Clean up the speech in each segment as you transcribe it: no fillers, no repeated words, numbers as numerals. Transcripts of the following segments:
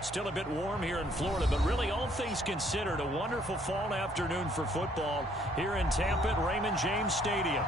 Still a bit warm here in Florida, but really all things considered, a wonderful fall afternoon for football here in Tampa at Raymond James Stadium.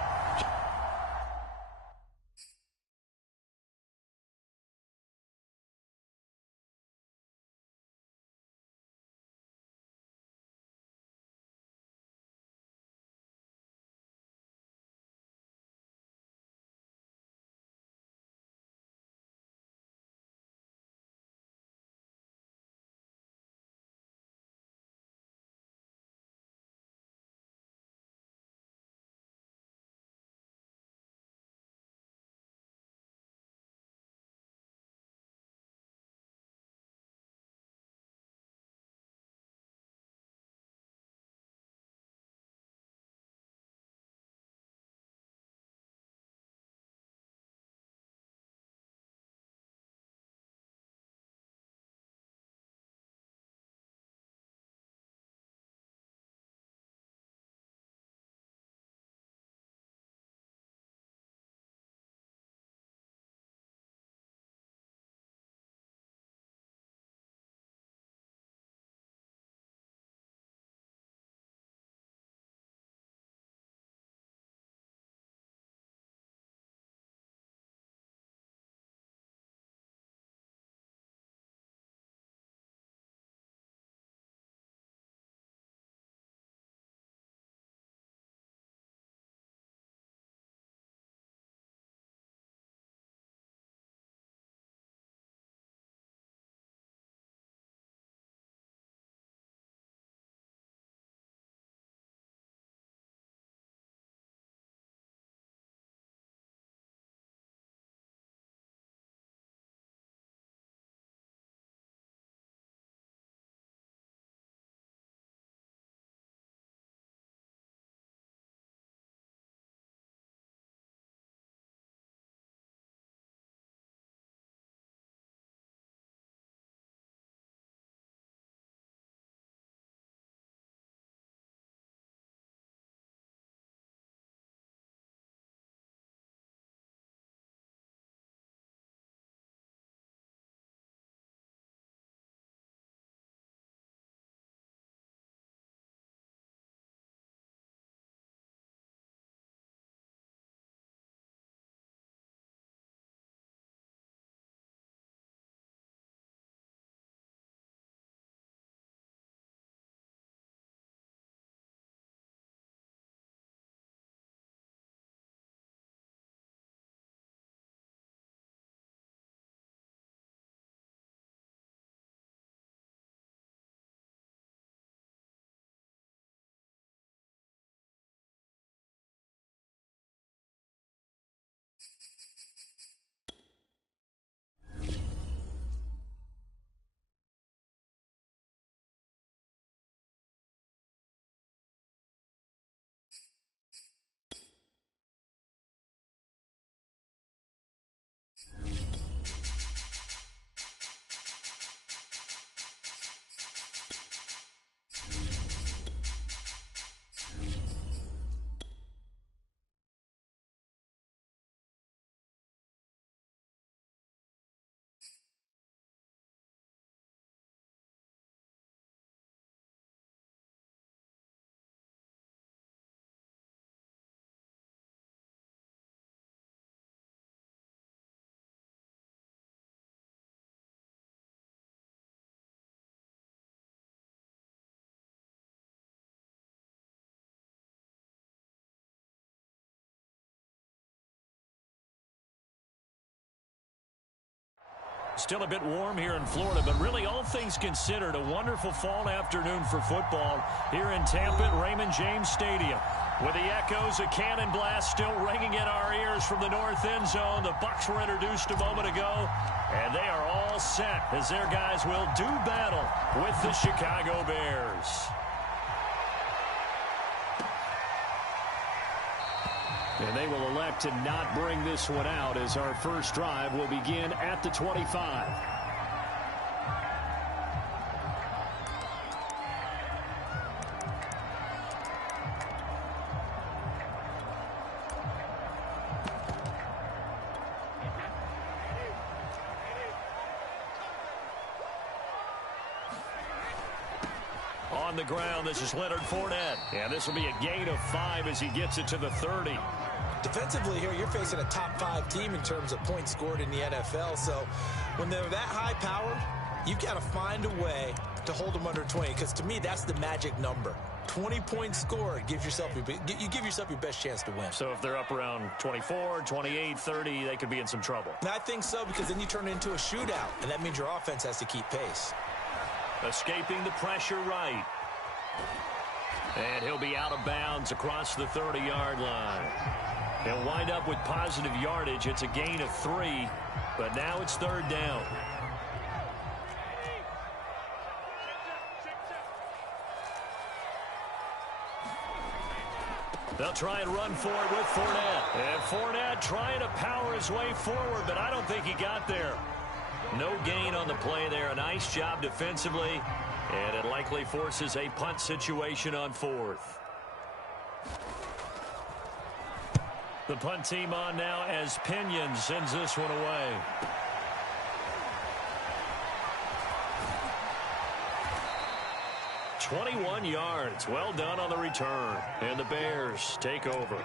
Still a bit warm here in Florida, but really all things considered, a wonderful fall afternoon for football here in Tampa at Raymond James Stadium. With the echoes of Cannon Blast still ringing in our ears from the north end zone, the Bucs were introduced a moment ago, and they are all set as their guys will do battle with the Chicago Bears. And they will elect to not bring this one out as our first drive will begin at the 25. on the ground. This is Leonard Fournette. And this will be a gain of 5 as he gets it to the 30. Defensively here, you're facing a top-5 team in terms of points scored in the NFL. So when they're that high-powered, you've got to find a way to hold them under 20, because to me, that's the magic number. 20 points scored, you give yourself your best chance to win. So if they're up around 24, 28, 30, they could be in some trouble. And I think so, because then you turn it into a shootout, and that means your offense has to keep pace. Escaping the pressure right. And he'll be out of bounds across the 30-yard line. He'll wind up with positive yardage. It's a gain of 3, but now it's 3rd down. They'll try and run for it with Fournette. And Fournette trying to power his way forward, but I don't think he got there. No gain on the play there. A nice job defensively, and it likely forces a punt situation on 4th. The punt team on now as Pinion sends this one away. "21 yards. Well done on the return. And the Bears take over.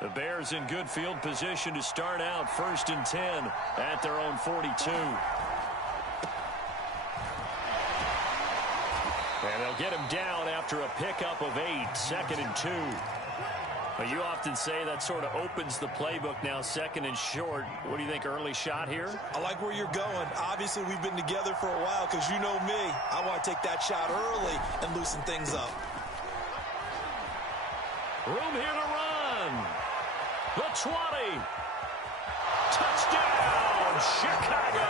The Bears in good field position to start out 1st and 10 at their own 42. And they'll get him down after a pickup of 8, 2nd and 2. Well, you often say that sort of opens the playbook now, 2nd and short. What do you think, early shot here? I like where you're going. Obviously, we've been together for a while, because you know me. I want to take that shot early and loosen things up. Room here to run. The 20. Touchdown, Chicago.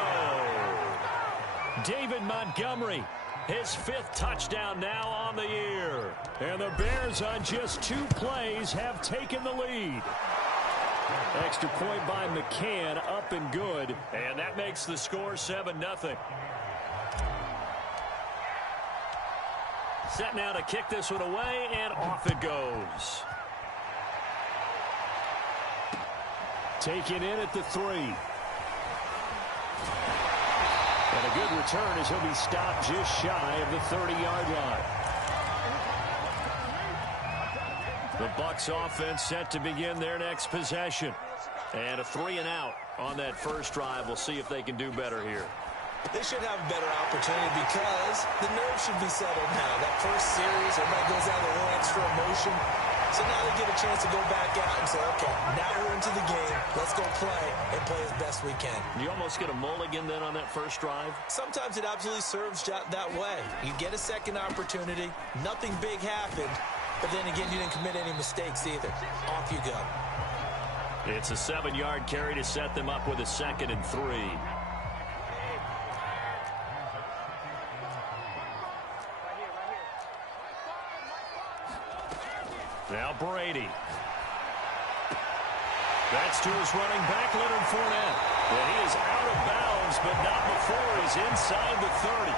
David Montgomery, his 5th touchdown now on the year. And the Bears on just 2 plays have taken the lead. Extra point by McCann, up and good. And that makes the score 7-0. Set now to kick this one away, and off it goes. Taken in at the 3. And a good return as he'll be stopped just shy of the 30-yard line. The Bucs offense set to begin their next possession. And a 3 and out on that first drive. We'll see if they can do better here. They should have a better opportunity, because the nerves should be settled now. That first series, everybody goes out with a little extra emotion. So now they get a chance to go back out and say, okay, now we're into the game. Let's go play and play as best we can. You almost get a mulligan then on that first drive? Sometimes it absolutely serves that way. You get a second opportunity. Nothing big happened. But then again, you didn't commit any mistakes either. Off you go. It's a 7-yard carry to set them up with a 2nd and 3. Now Brady. That's to his running back, Leonard Fournette. Well, he is out of bounds, but not before he's inside the 30.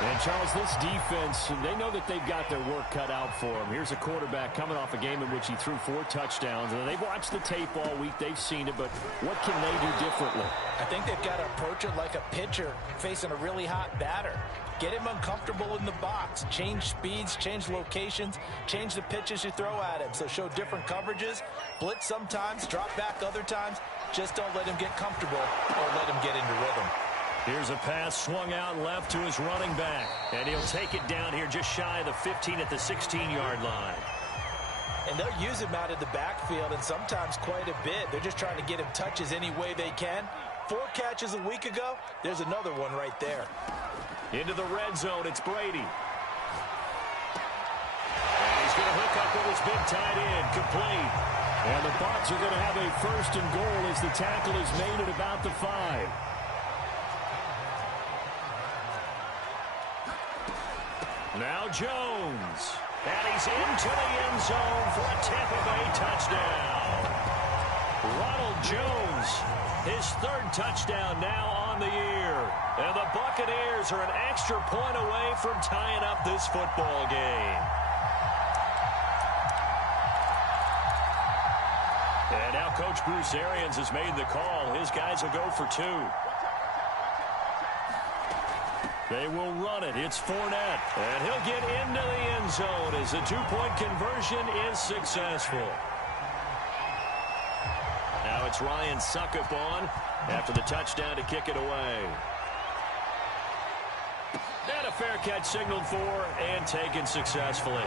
And, Charles, this defense, they know that they've got their work cut out for them. Here's a quarterback coming off a game in which he threw 4 touchdowns. And they've watched the tape all week. They've seen it, but what can they do differently? I think they've got to approach it like a pitcher facing a really hot batter. Get him uncomfortable in the box. Change speeds, change locations, change the pitches you throw at him. So show different coverages, blitz sometimes, drop back other times. Just don't let him get comfortable or let him get into rhythm. Here's a pass swung out left to his running back. And he'll take it down here just shy of the 15 at the 16-yard line. And they'll use him out of the backfield, and sometimes quite a bit. They're just trying to get him touches any way they can. 4 catches a week ago, there's another one right there. Into the red zone, it's Brady. And he's going to hook up with his big tight end, complete. And the Bucs are going to have a 1st and goal as the tackle is made at about the 5. Now Jones. And he's into the end zone for a Tampa Bay touchdown. Ronald Jones, his 3rd touchdown now on the year. And the Buccaneers are an extra point away from tying up this football game. And now Coach Bruce Arians has made the call. His guys will go for 2. They will run it. It's Fournette. And he'll get into the end zone as the 2-point conversion is successful. Now it's Ryan Succop on after the touchdown to kick it away. And a fair catch signaled for and taken successfully.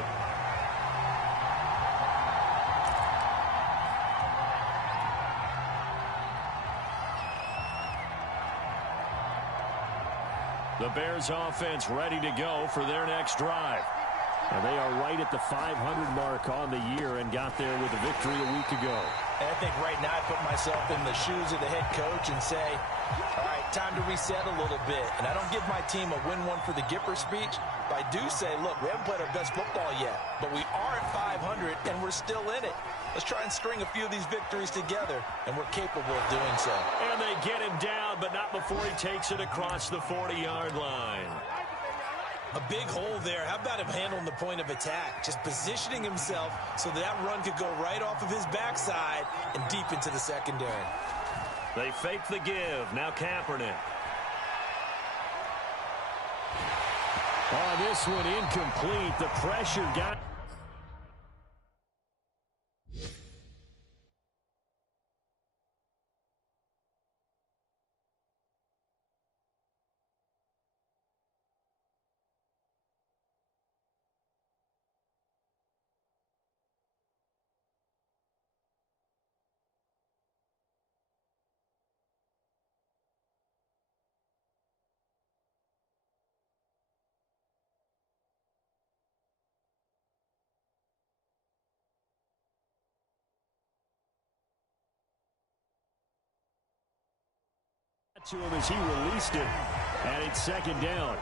The Bears offense ready to go for their next drive. And they are right at the 500 mark on the year and got there with a victory a week ago. And I think right now I put myself in the shoes of the head coach and say, all right, time to reset a little bit. And I don't give my team a win one for the Gipper speech, but I do say, look, we haven't played our best football yet, but we are at 500 and we're still in it. Let's try and string a few of these victories together, and we're capable of doing so. And they get him down, but not before he takes it across the 40-yard line. A big hole there. How about him handling the point of attack? Just positioning himself so that run could go right off of his backside and deep into the secondary. They fake the give. Now Kaepernick. Oh, this one incomplete. The pressure got... to him as he released it, and it's second down.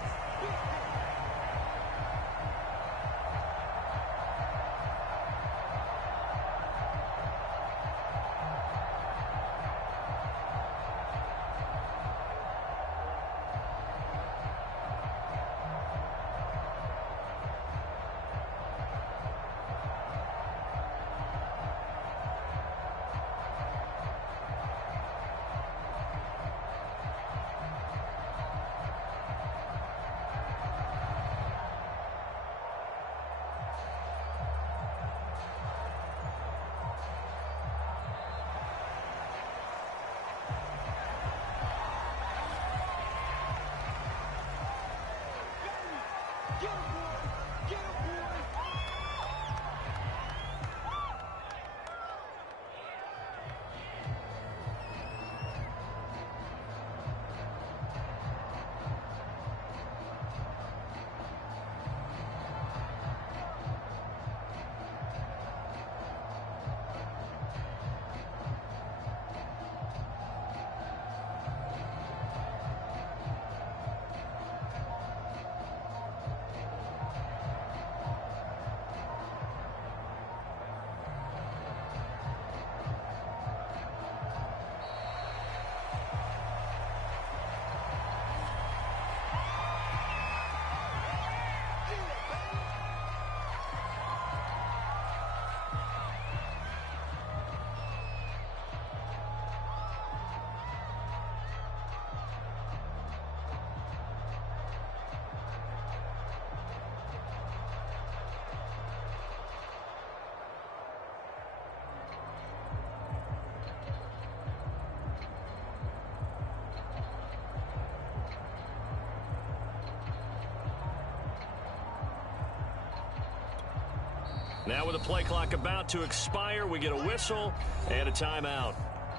Now with the play clock about to expire, we get a whistle and a timeout.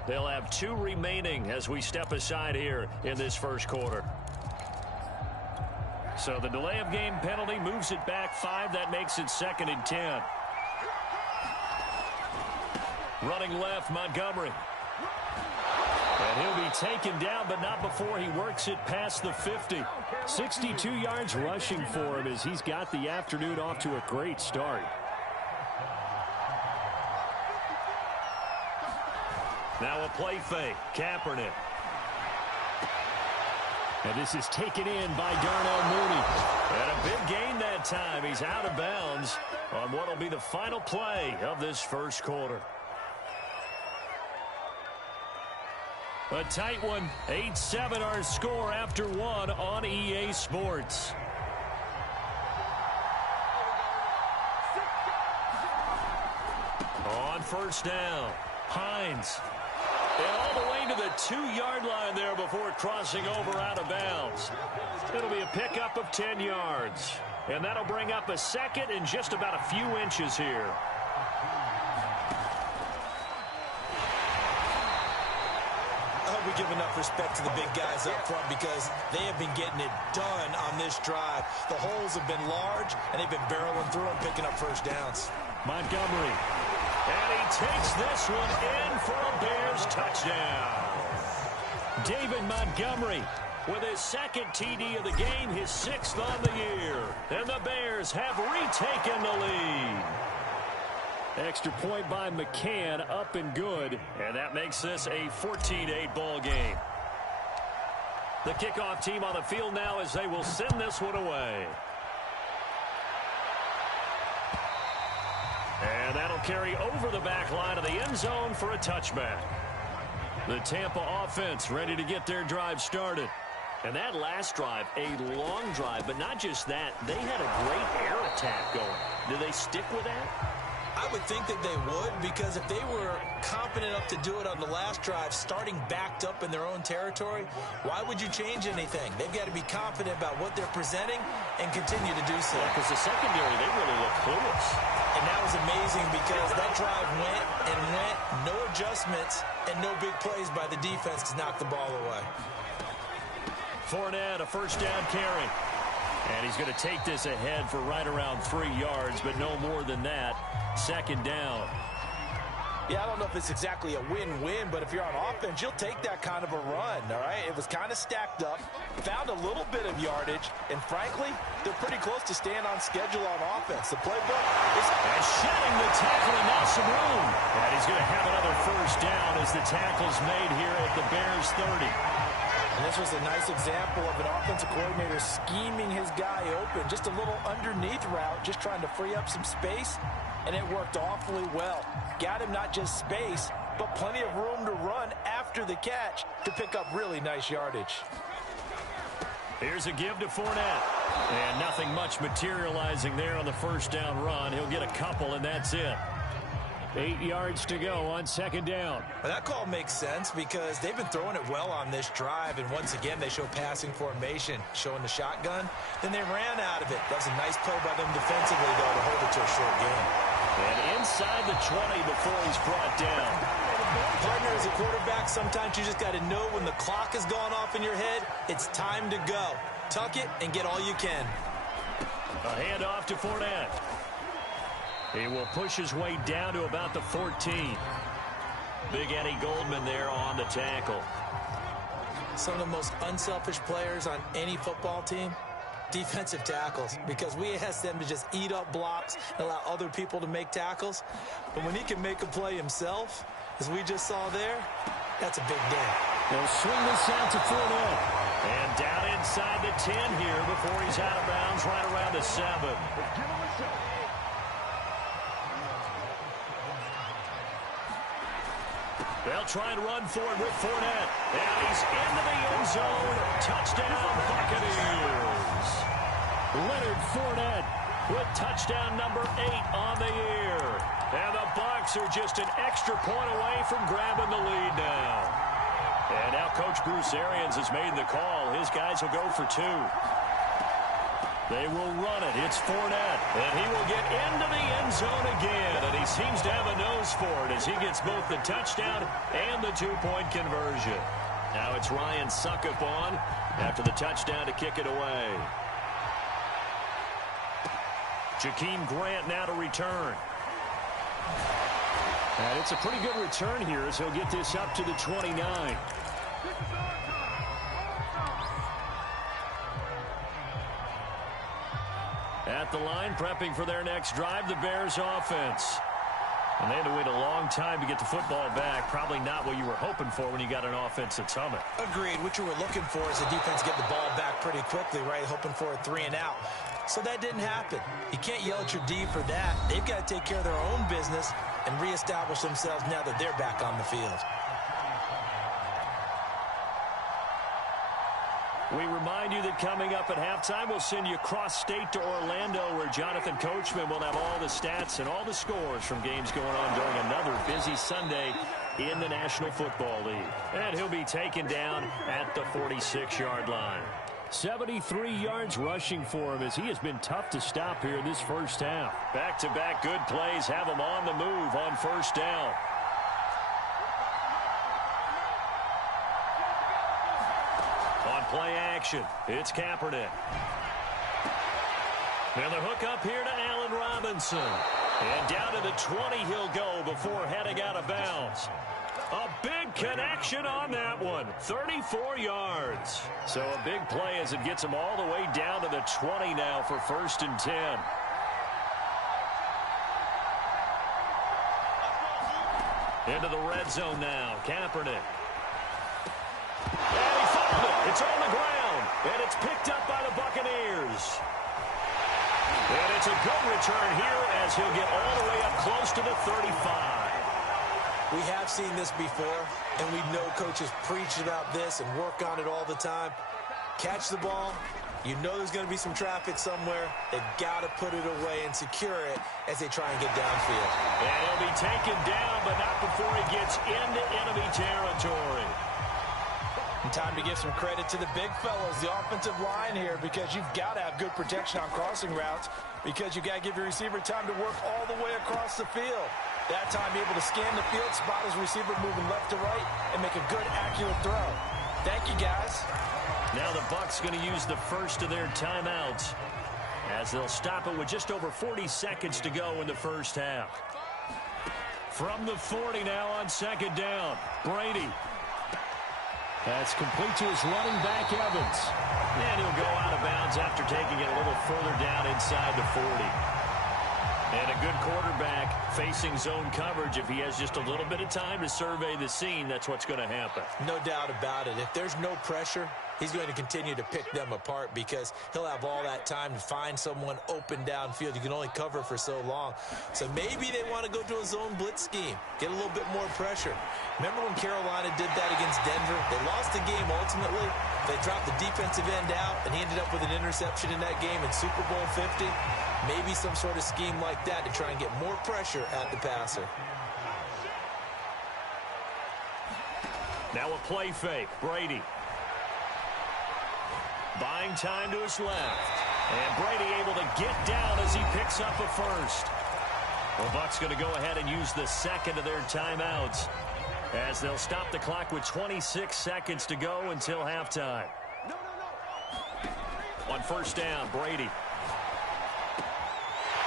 They'll have 2 remaining as we step aside here in this first quarter. So the delay of game penalty moves it back 5. That makes it 2nd and 10. Running left, Montgomery. And he'll be taken down, but not before he works it past the 50. 62 yards rushing for him as he's got the afternoon off to a great start. Now a play fake. Kaepernick. And this is taken in by Darnell Mooney. And a big gain that time. He's out of bounds on what will be the final play of this first quarter. A tight one. 8-7 our score after one on EA Sports. On first down, Hines. And all the way to the 2-yard line there before crossing over out of bounds. It'll be a pickup of 10 yards. And that'll bring up a second and just about a few inches here. I hope we give enough respect to the big guys up front because they have been getting it done on this drive. The holes have been large, and they've been barreling through them, picking up first downs. Montgomery. And he takes this one in for a Bears touchdown. David Montgomery with his second TD of the game, his 6th on the year. And the Bears have retaken the lead. Extra point by McCann, up and good. And that makes this a 14-8 ball game. The kickoff team on the field now as they will send this one away. And that'll carry over the back line of the end zone for a touchback. The Tampa offense ready to get their drive started. And that last drive, a long drive, but not just that. They had a great air attack going. Do they stick with that? I would think that they would, because if they were confident enough to do it on the last drive, starting backed up in their own territory, why would you change anything? They've got to be confident about what they're presenting and continue to do so. Because the secondary, they really look clueless. And that was amazing because that drive went and went, no adjustments, and no big plays by the defense to knock the ball away. Fournette, a first down carry. And he's going to take this ahead for right around 3 yards, but no more than that. Second down. Yeah, I don't know if it's exactly a win-win, but if you're on offense, you'll take that kind of a run, all right? It was kind of stacked up, found a little bit of yardage, and frankly, they're pretty close to staying on schedule on offense. The playbook is... And shedding the tackle, and now some room. And he's going to have another first down as the tackle's made here at the Bears 30. And this was a nice example of an offensive coordinator scheming his guy open. Just a little underneath route, just trying to free up some space, and it worked awfully well. Got him not just space, but plenty of room to run after the catch to pick up really nice yardage. Here's a give to Fournette. And nothing much materializing there on the first down run. He'll get a couple, and that's it. 8 yards to go on second down. Well, that call makes sense because they've been throwing it well on this drive, and once again, they show passing formation, showing the shotgun. Then they ran out of it. That was a nice play by them defensively, though, to hold it to a short game. And inside the 20 before he's brought down. Partner, as a quarterback, sometimes you just got to know when the clock has gone off in your head, it's time to go. Tuck it and get all you can. A handoff to Fournette. He will push his way down to about the 14. Big Eddie Goldman there on the tackle. Some of the most unselfish players on any football team, defensive tackles, because we ask them to just eat up blocks and allow other people to make tackles. But when he can make a play himself, as we just saw there, that's a big day. They'll swing this out to Fournette. And down inside the 10 here before he's out of bounds right around the 7. They'll try and run for it with Fournette. And he's into the end zone. Touchdown, Buccaneers. Leonard Fournette with touchdown number 8 on the year. And the Bucs are just an extra point away from grabbing the lead now. And now Coach Bruce Arians has made the call. His guys will go for 2. They will run it. It's Fournette. And he will get into the end zone again. And he seems to have a nose for it as he gets both the touchdown and the 2-point conversion. Now it's Ryan Suckup on after the touchdown to kick it away. Jakeem Grant now to return. And it's a pretty good return here as he'll get this up to the 29. At the line, prepping for their next drive, the Bears offense. And they had to wait a long time to get the football back. Probably not what you were hoping for when you got an offense at Summit. Agreed. What you were looking for is the defense get the ball back pretty quickly, right? Hoping for a 3 and out. So that didn't happen. You can't yell at your D for that. They've got to take care of their own business and reestablish themselves now that they're back on the field. We remind you that coming up at halftime, we'll send you cross-state to Orlando, where Jonathan Coachman will have all the stats and all the scores from games going on during another busy Sunday in the National Football League. And he'll be taken down at the 46-yard line. 73 yards rushing for him, as he has been tough to stop here this first half. Back-to-back good plays have him on the move on first down. On play action, it's Kaepernick. And the hook up here to Allen Robinson. And down to the 20 he'll go before heading out of bounds. A big connection on that one. 34 yards. So a big play as it gets him all the way down to the 20 now for 1st and 10. Into the red zone now. Kaepernick. And he fouled it. It's on the ground. And it's picked up by the Buccaneers. And it's a good return here as he'll get all the way up close to the 35. We have seen this before, and we know coaches preach about this and work on it all the time. Catch the ball. You know there's going to be some traffic somewhere. They've got to put it away and secure it as they try and get downfield. And he'll be taken down, but not before he gets into enemy territory. And time to give some credit to the big fellas, the offensive line here, because you've got to have good protection on crossing routes, because you've got to give your receiver time to work all the way across the field. That time, be able to scan the field, spot his receiver moving left to right, and make a good, accurate throw. Thank you, guys. Now the Bucs going to use the first of their timeouts as they'll stop it with just over 40 seconds to go in the first half. From the 40 now on 2nd down, Brady. That's complete to his running back, Evans. And he'll go out of bounds after taking it a little further down inside the 40. And a good quarterback facing zone coverage. If he has just a little bit of time to survey the scene, that's what's going to happen. No doubt about it. If there's no pressure, he's going to continue to pick them apart because he'll have all that time to find someone open downfield. You can only cover for so long. So maybe they want to go to a zone blitz scheme, get a little bit more pressure. Remember when Carolina did that against Denver? They lost the game ultimately. They dropped the defensive end out, and he ended up with an interception in that game in Super Bowl 50. Maybe some sort of scheme like that to try and get more pressure at the passer. Now a play fake. Brady. Buying time to his left. And Brady able to get down as he picks up a first. The Bucs going to go ahead and use the second of their timeouts as they'll stop the clock with 26 seconds to go until halftime. On first down, Brady.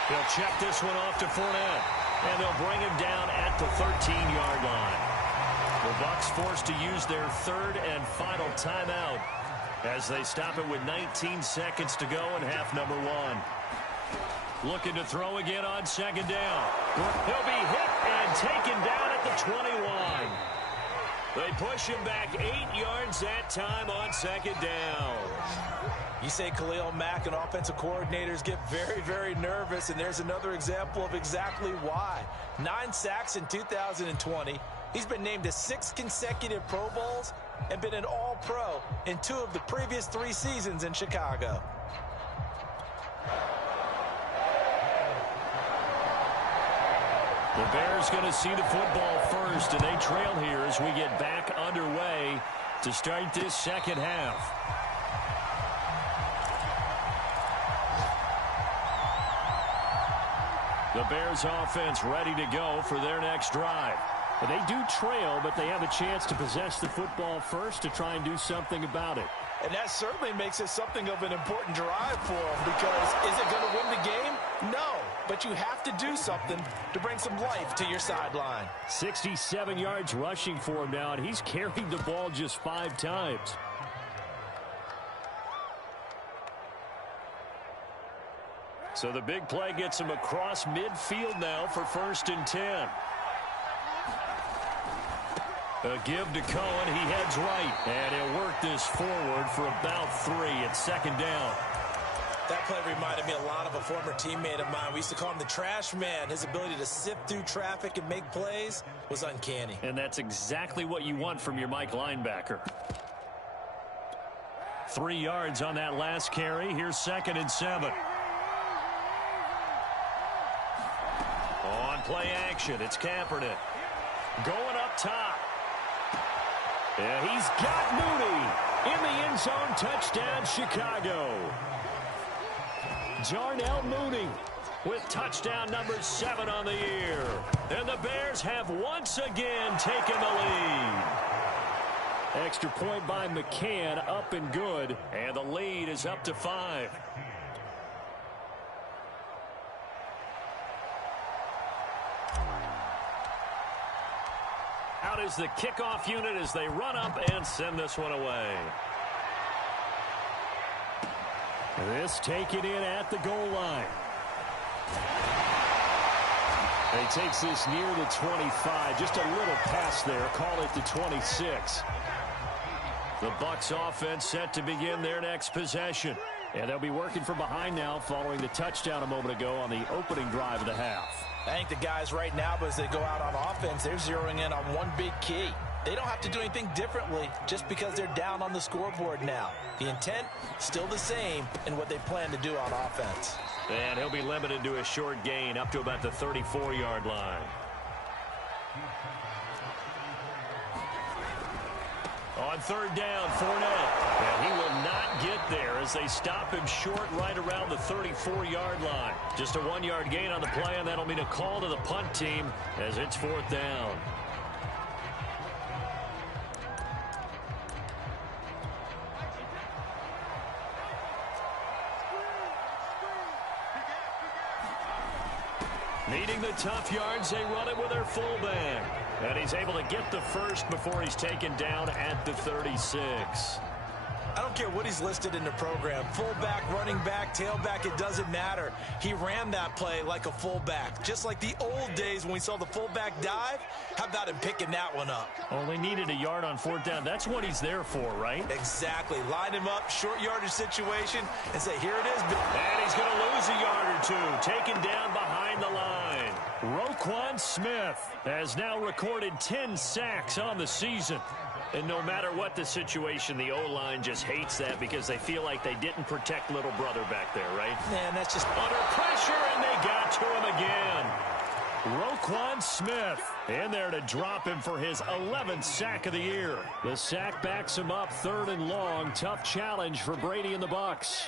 He'll check this one off to Fournette, and they'll bring him down at the 13-yard line. The Bucs forced to use their third and final timeout as they stop it with 19 seconds to go in half number 1. Looking to throw again on 2nd down. He'll be hit and taken down at the 21. They push him back 8 yards that time on 2nd down. You say Khalil Mack and offensive coordinators get very, very nervous, and there's another example of exactly why. 9 sacks in 2020. He's been named to 6 consecutive Pro Bowls and been an All-Pro in 2 of the previous 3 seasons in Chicago. The Bears going to see the football first, and they trail here as we get back underway to start this second half. The Bears offense ready to go for their next drive. But they do trail, but they have a chance to possess the football first to try and do something about it. And that certainly makes it something of an important drive for them, because is it going to win the game? No, but you have to do something to bring some life to your sideline. 67 yards rushing for him now, and he's carried the ball just 5 times. So the big play gets him across midfield now for 1st and 10. A give to Cohen. He heads right. And he'll work this forward for about 3 at 2nd down. That play reminded me a lot of a former teammate of mine. We used to call him the trash man. His ability to sift through traffic and make plays was uncanny. And that's exactly what you want from your Mike linebacker. 3 yards on that last carry. Here's 2nd and 7. On play action, it's Kaepernick. Going up top. And he's got Mooney in the end zone. Touchdown, Chicago. Darnell Mooney with touchdown number 7 on the year. And the Bears have once again taken the lead. Extra point by McCann, up and good. And the lead is up to 5. Out is the kickoff unit as they run up and send this one away. This taken in at the goal line. And he takes this near the 25. Just a little pass there. Call it the 26. The Bucs offense set to begin their next possession. And they'll be working from behind now following the touchdown a moment ago on the opening drive of the half. I think the guys right now, as they go out on offense, they're zeroing in on one big key. They don't have to do anything differently just because they're down on the scoreboard now. The intent, still the same in what they plan to do on offense. And he'll be limited to a short gain up to about the 34-yard line. On 3rd down, Fournette. And he will not get there as they stop him short right around the 34-yard line. Just a 1-yard gain on the play, and that'll mean a call to the punt team as it's 4th down. Needing the tough yards, they run it with their fullback. And he's able to get the first before he's taken down at the 36. I don't care what he's listed in the program. Fullback, running back, tailback, it doesn't matter. He ran that play like a fullback. Just like the old days when we saw the fullback dive. How about him picking that one up? Only needed a yard on 4th down. That's what he's there for, right? Exactly. Line him up, short yardage situation, and say, here it is. And he's going to lose a yard or two. Taken down behind the line. Roquan Smith has now recorded 10 sacks on the season. And no matter what the situation, the O-line just hates that because they feel like they didn't protect little brother back there, right? Man, that's just under pressure, and they got to him again. Roquan Smith in there to drop him for his 11th sack of the year. The sack backs him up 3rd and long. Tough challenge for Brady and the Bucs.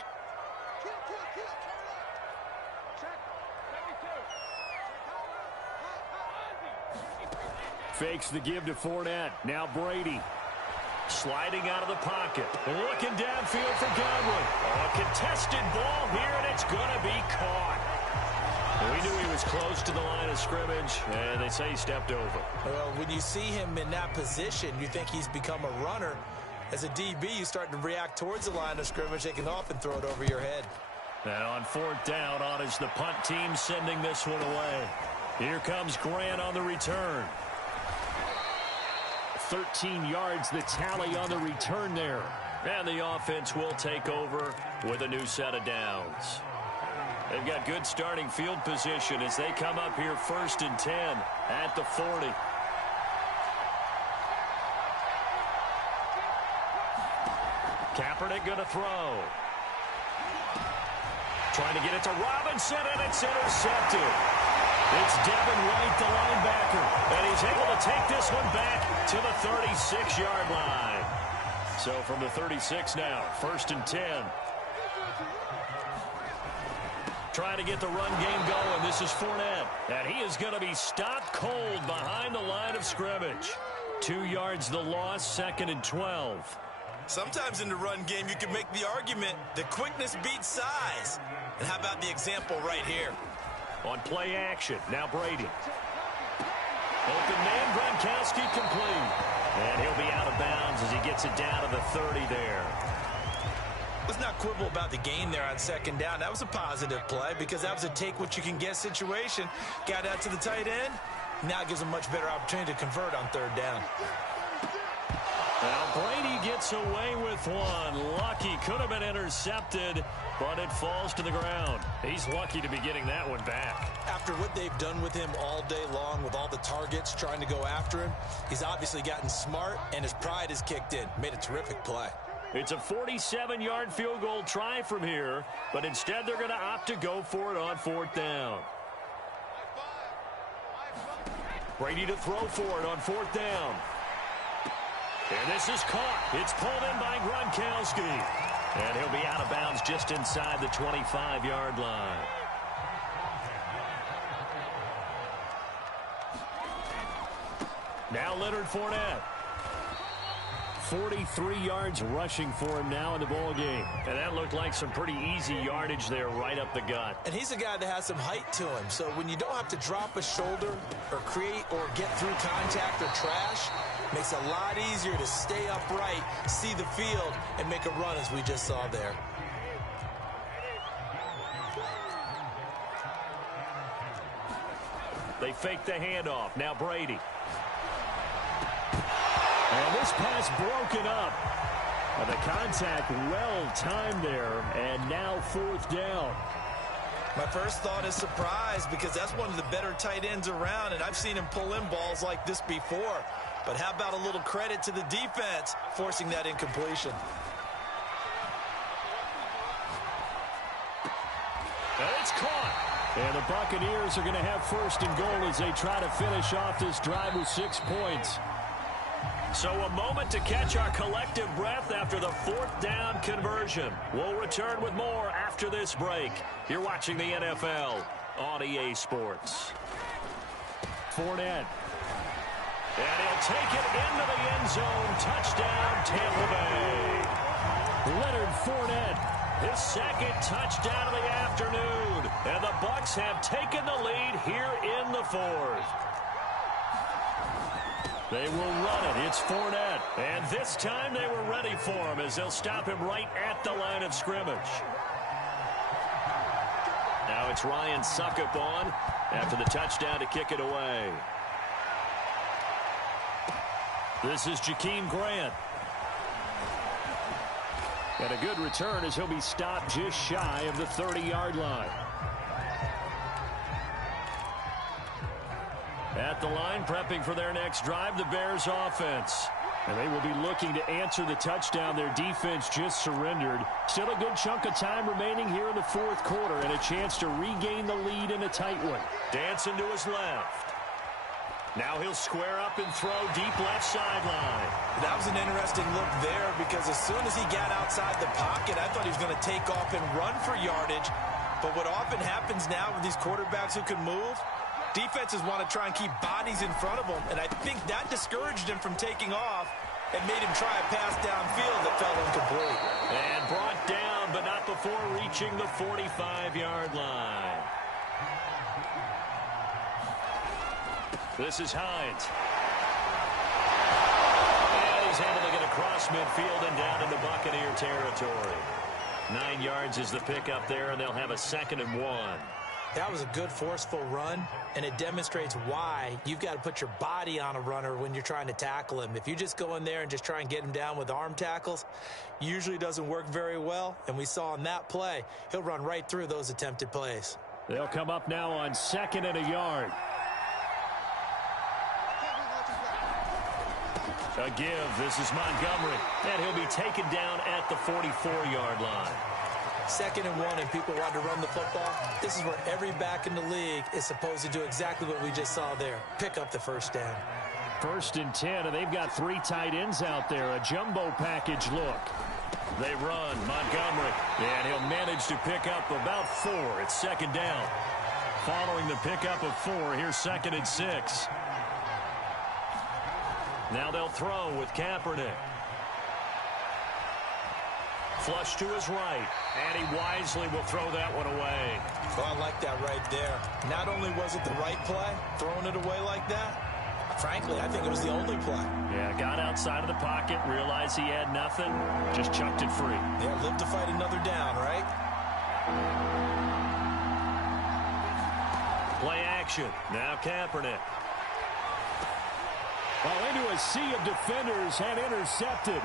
Fakes the give to Fournette. Now Brady. Sliding out of the pocket. Looking downfield for Godwin. A contested ball here, and it's going to be caught. We knew he was close to the line of scrimmage, and they say he stepped over. Well, when you see him in that position, you think he's become a runner. As a DB, you start to react towards the line of scrimmage. They can often throw it over your head. And on 4th down, on is the punt team sending this one away. Here comes Grant on the return. 13 yards, the tally on the return there. And the offense will take over with a new set of downs. They've got good starting field position as they come up here 1st and 10 at the 40. Kaepernick going to throw. Trying to get it to Robinson, and it's intercepted. It's Devin White, the linebacker, and he's able to take this one back to the 36-yard line. So from the 36 now, 1st and 10. Trying to get the run game going. This is Fournette, and he is going to be stopped cold behind the line of scrimmage. 2 yards the loss, 2nd and 12. Sometimes in the run game, you can make the argument that quickness beats size. And how about the example right here? On play action, now Brady. Open man, Gronkowski complete. And he'll be out of bounds as he gets it down to the 30 there. Let's not quibble about the gain there on 2nd down. That was a positive play because that was a take-what-you-can-get situation. Got out to the tight end. Now it gives him a much better opportunity to convert on 3rd down. Now Brady gets away with one. Lucky, could have been intercepted, but it falls to the ground. He's lucky to be getting that one back. After what they've done with him all day long with all the targets trying to go after him, he's obviously gotten smart, and his pride has kicked in. Made a terrific play. It's a 47-yard field goal try from here, but instead they're going to opt to go for it on 4th down. Brady to throw for it on 4th down. And this is caught. It's pulled in by Gronkowski. And he'll be out of bounds just inside the 25-yard line. Now Leonard Fournette. 43 yards rushing for him now in the ball game. And that looked like some pretty easy yardage there right up the gut. And he's a guy that has some height to him. So when you don't have to drop a shoulder or create or get through contact or trash, makes it a lot easier to stay upright, see the field, and make a run as we just saw there. They fake the handoff. Now Brady. And this pass broken up. And the contact well timed there. And now 4th down. My first thought is surprise because that's one of the better tight ends around, and I've seen him pull in balls like this before. But how about a little credit to the defense forcing that incompletion? And it's caught. And the Buccaneers are going to have 1st and goal as they try to finish off this drive with 6 points. So a moment to catch our collective breath after the 4th down conversion. We'll return with more after this break. You're watching the NFL on EA Sports. Fournette. And he'll take it into the end zone. Touchdown, Tampa Bay. Leonard Fournette, his 2nd touchdown of the afternoon. And the Bucs have taken the lead here in the 4th. They will run it. It's Fournette. And this time they were ready for him as they'll stop him right at the line of scrimmage. Now it's Ryan Succop on after the touchdown to kick it away. This is Jakeem Grant. And a good return as he'll be stopped just shy of the 30-yard line. At the line, prepping for their next drive, the Bears offense. And they will be looking to answer the touchdown their defense just surrendered. Still a good chunk of time remaining here in the 4th quarter and a chance to regain the lead in a tight one. Dancing to his left. Now he'll square up and throw deep left sideline. That was an interesting look there because as soon as he got outside the pocket, I thought he was going to take off and run for yardage. But what often happens now with these quarterbacks who can move, defenses want to try and keep bodies in front of them, and I think that discouraged him from taking off and made him try a pass downfield that fell incomplete. And brought down, but not before reaching the 45-yard line. This is Hines. And he's able to get across midfield and down into Buccaneer territory. 9 yards is the pickup there, and they'll have a 2nd and 1. That was a good, forceful run, and it demonstrates why you've got to put your body on a runner when you're trying to tackle him. If you just go in there and just try and get him down with arm tackles, usually doesn't work very well, and we saw in that play, he'll run right through those attempted plays. They'll come up now on 2nd and a yard. A give. This is Montgomery, and he'll be taken down at the 44-yard line. 2nd and 1, and people want to run the football. This is where every back in the league is supposed to do exactly what we just saw there. Pick up the 1st down. 1st and 10, and they've got 3 tight ends out there. A jumbo package look. They run. Montgomery, and he'll manage to pick up about 4. It's 2nd down. Following the pickup of 4, here's 2nd and 6. Now they'll throw with Kaepernick. Flush to his right, and he wisely will throw that one away. Well, I like that right there. Not only was it the right play, throwing it away like that, frankly, I think it was the only play. Yeah, got outside of the pocket, realized he had nothing, just chucked it free. Yeah, live to fight another down, right? Play action. Now Kaepernick. Well, into a sea of defenders and intercepted.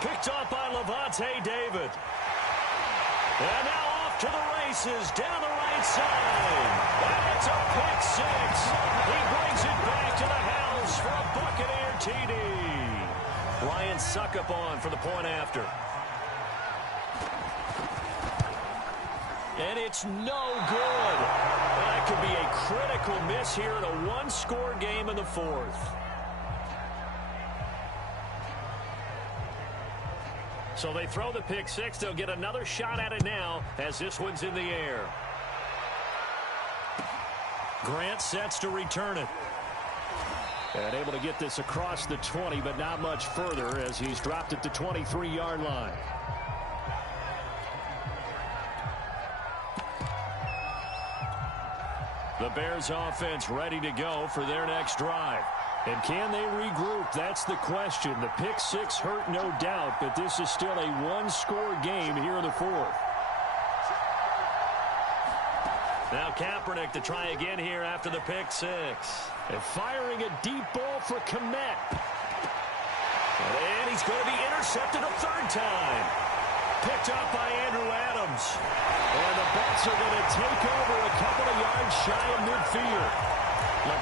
Picked off by Lavonte David. And now off to the races down the right side. And it's a pick 6. He brings it back to the house for a Buccaneer TD. Ryan Succop on for the point after. And it's no good. That could be a critical miss here in a one-score game in the fourth. So they throw the pick six. They'll get another shot at it now as this one's in the air. Grant sets to return it. And able to get this across the 20, but not much further as he's dropped it to 23-yard line. The Bears offense ready to go for their next drive. And can they regroup? That's the question. The pick six hurt, no doubt, but this is still a one-score game here in the fourth. Now Kaepernick to try again here after the pick six. And firing a deep ball for Kmet. And he's going to be intercepted a third time. Picked up by Andrew Adams. And the Bucs are going to take over a couple of yards shy of midfield.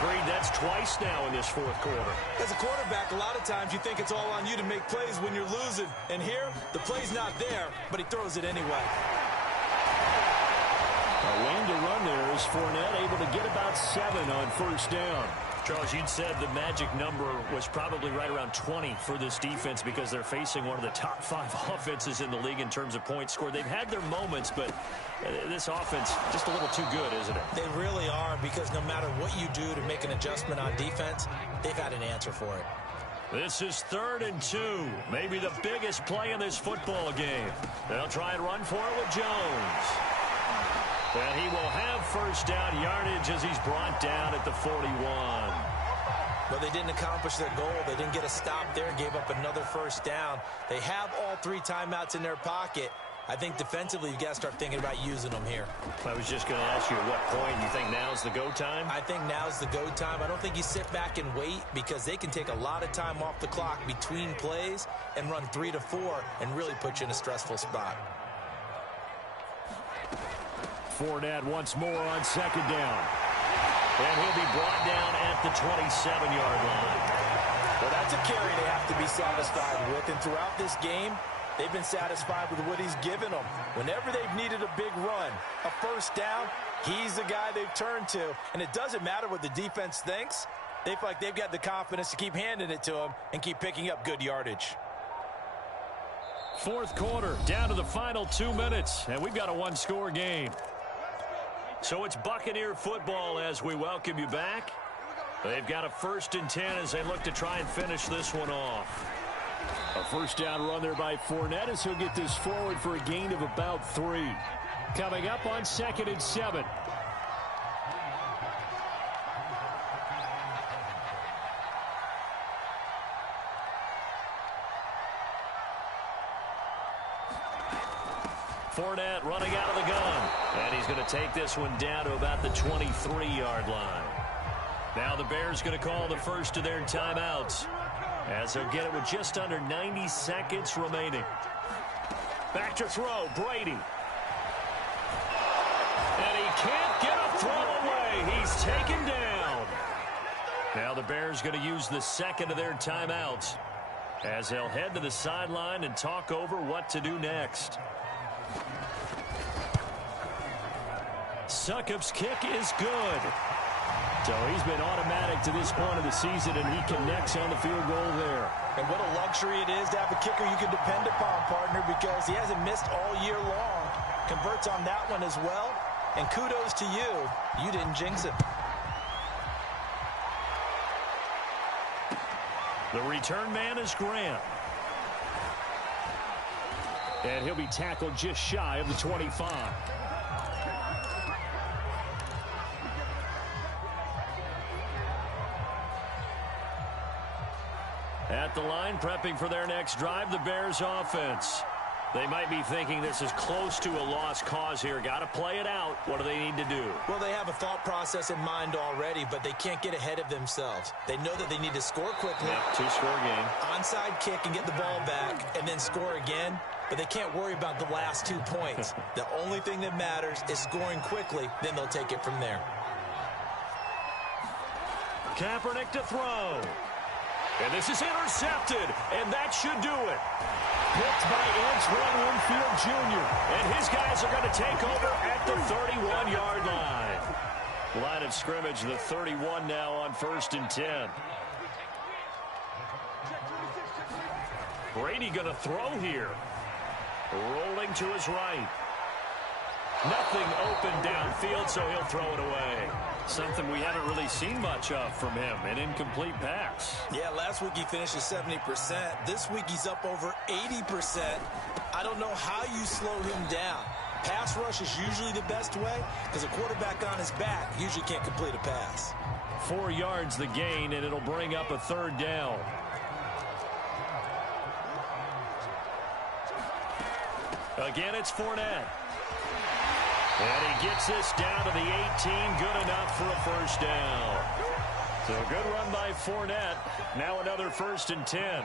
Agreed, that's twice now in this fourth quarter. As a quarterback, a lot of times you think it's all on you to make plays when you're losing. And here, the play's not there, but he throws it anyway. A lane to run there is Fournette, able to get about 7 on first down. Charles, you'd said the magic number was probably right around 20 for this defense because they're facing one of the top 5 offenses in the league in terms of points scored. They've had their moments, but this offense just a little too good, isn't it? They really are, because no matter what you do to make an adjustment on defense, they've had an answer for it. This is 3rd and 2. Maybe the biggest play in this football game. They'll try and run for it with Jones. And he will have first down yardage as he's brought down at the 41. Well, they didn't accomplish their goal. They didn't get a stop there, gave up another first down. They have all 3 timeouts in their pocket. I think defensively you've got to start thinking about using them here. I was just going to ask you at what point you think now's the go time? I think now's the go time. I don't think you sit back and wait, because they can take a lot of time off the clock between plays and run 3 to 4 and really put you in a stressful spot. Fournette once more on second down. And he'll be brought down at the 27-yard line. Well, that's a carry they have to be satisfied with. And throughout this game, they've been satisfied with what he's given them. Whenever they've needed a big run, a first down, he's the guy they've turned to. And it doesn't matter what the defense thinks. They feel like they've got the confidence to keep handing it to him and keep picking up good yardage. Fourth quarter, down to the final 2 minutes, and we've got a one-score game. So it's Buccaneer football as we welcome you back. They've got a 1st and 10 as they look to try and finish this one off. A first down run there by Fournette as he'll get this forward for a gain of about 3. Coming up on 2nd and 7. Fournette running out of the gun. And he's going to take this one down to about the 23-yard line. Now the Bears going to call the first of their timeouts, as they'll get it with just under 90 seconds remaining. Back to throw, Brady. And he can't get a throw away. He's taken down. Now the Bears going to use the second of their timeouts, as they'll head to the sideline and talk over what to do next. Succop's kick is good. So he's been automatic to this point of the season, and he connects on the field goal there. And what a luxury it is to have a kicker you can depend upon, partner, because he hasn't missed all year long. Converts on that one as well. And kudos to you. You didn't jinx it. The return man is Grant. And he'll be tackled just shy of the 25. At the line, prepping for their next drive, the Bears offense. They might be thinking this is close to a lost cause here. Got to play it out. What do they need to do? Well, they have a thought process in mind already, but they can't get ahead of themselves. They know that they need to score quickly. Yeah, 2-score game. Onside kick and get the ball back and then score again. But they can't worry about the last 2 points. The only thing that matters is scoring quickly. Then they'll take it from there. Kaepernick to throw. And this is intercepted, and that should do it. Picked by Antoine Winfield Jr. And his guys are going to take over at the 31-yard line. Line of scrimmage, the 31 now on 1st and 10. Brady going to throw here. Rolling to his right. Nothing open downfield, so he'll throw it away. Something we haven't really seen much of from him, an incomplete pass. Yeah, last week he finished at 70%. This week he's up over 80%. I don't know how you slow him down. Pass rush is usually the best way because a quarterback on his back usually can't complete a pass. 4 yards the gain, and it'll bring up a 3rd down. Again, it's Fournette. And he gets this down to the 18, good enough for a 1st down. So a good run by Fournette. Now another 1st and 10.